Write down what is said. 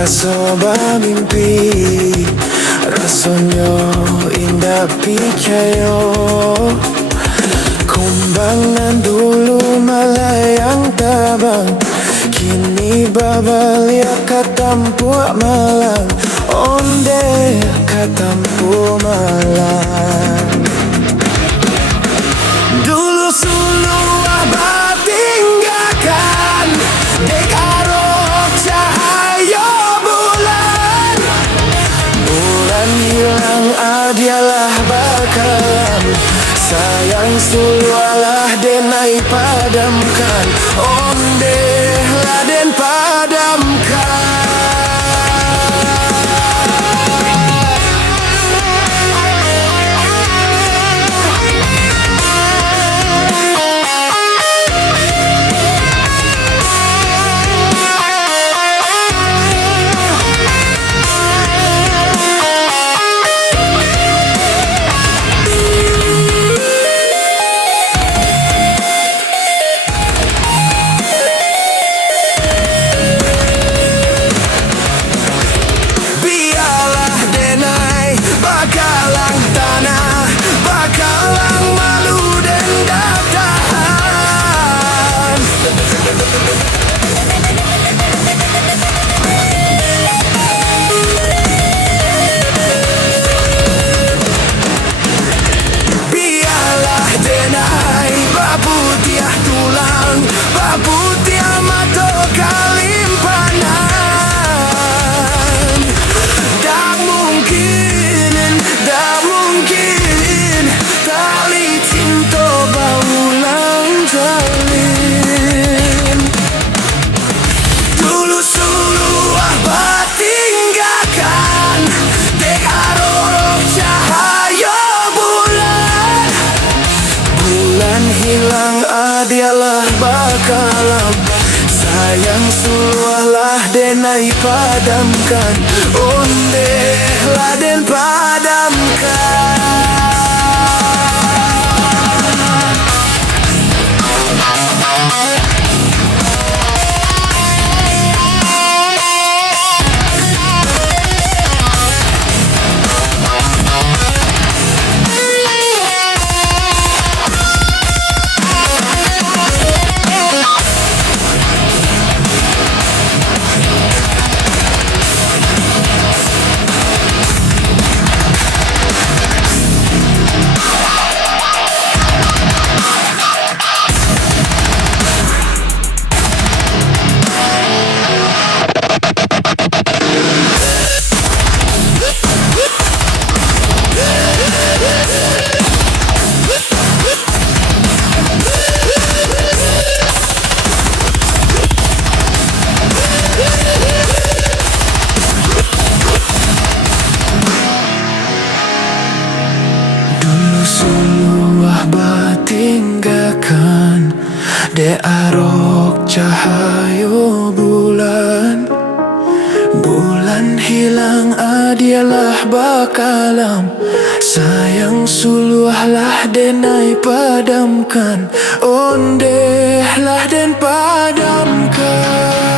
Rasa bermimpi, rasanya indah picayo. Kumbangan dulu melayang tabang, kini babaliak katampuak malang. Onde katampuak malang. Dulu suluah batinggakan dek arok cahaya bulan. Bulan hilang adialah bakalan, sayang sulualah denai padamkan. Onde laden padamkan. Hilang adialah bakalam, sayang sulualah denai padamkan. Onde laden padamkan. Suluah batinggakan de arok cahayo bulan. Bulan hilang adialah bakalam, sayang suluahlah denai padamkan. Onde lah den padamkan.